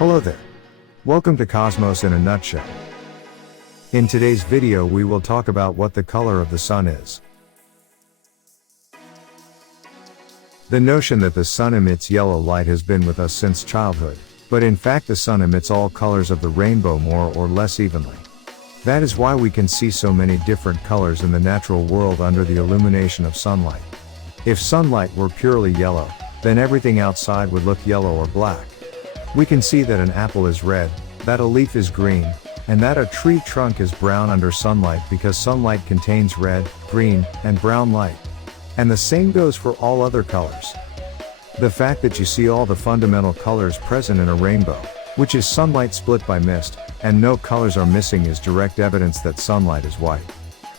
Hello there. Welcome to Cosmos in a Nutshell. In today's video we will talk about what the color of the sun is. The notion that the sun emits yellow light has been with us since childhood, but in fact the sun emits all colors of the rainbow more or less evenly. That is why we can see so many different colors in the natural world under the illumination of sunlight. If sunlight were purely yellow, then everything outside would look yellow or black. We can see that an apple is red, that a leaf is green, and that a tree trunk is brown under sunlight because sunlight contains red, green, and brown light. And the same goes for all other colors. The fact that you see all the fundamental colors present in a rainbow, which is sunlight split by mist, and no colors are missing is direct evidence that sunlight is white.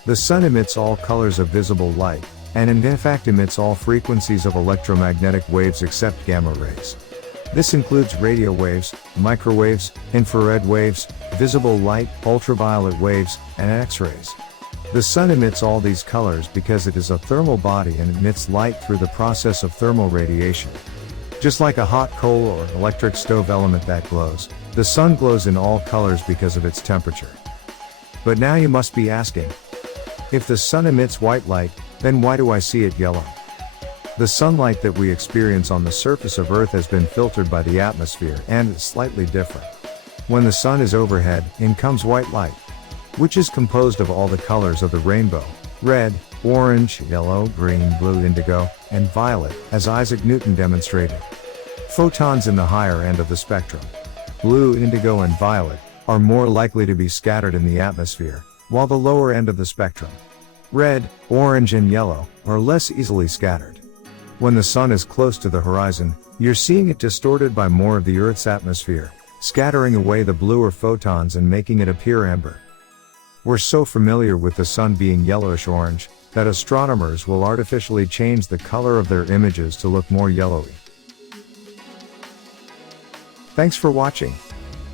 The sun emits all colors of visible light, and in fact emits all frequencies of electromagnetic waves except gamma rays. This includes radio waves, microwaves, infrared waves, visible light, ultraviolet waves, and X-rays. The sun emits all these colors because it is a thermal body and emits light through the process of thermal radiation. Just like a hot coal or electric stove element that glows, the sun glows in all colors because of its temperature. But now you must be asking, if the sun emits white light, then why do I see it yellow? The sunlight that we experience on the surface of Earth has been filtered by the atmosphere and is slightly different. When the sun is overhead, in comes white light, which is composed of all the colors of the rainbow: red, orange, yellow, green, blue, indigo, and violet, as Isaac Newton demonstrated. Photons in the higher end of the spectrum, blue, indigo, and violet, are more likely to be scattered in the atmosphere, while the lower end of the spectrum, red, orange, and yellow, are less easily scattered. When the sun is close to the horizon, you're seeing it distorted by more of the Earth's atmosphere, scattering away the bluer photons and making it appear amber. We're so familiar with the sun being yellowish-orange, that astronomers will artificially change the color of their images to look more yellowy. Thanks for watching.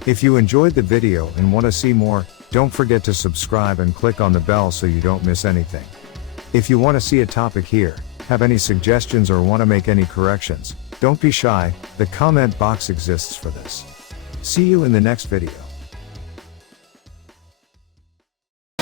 If you enjoyed the video and want to see more, don't forget to subscribe and click on the bell so you don't miss anything. If you want to see a topic here, have any suggestions or want to make any corrections, don't be shy, the comment box exists for this. See you in the next video.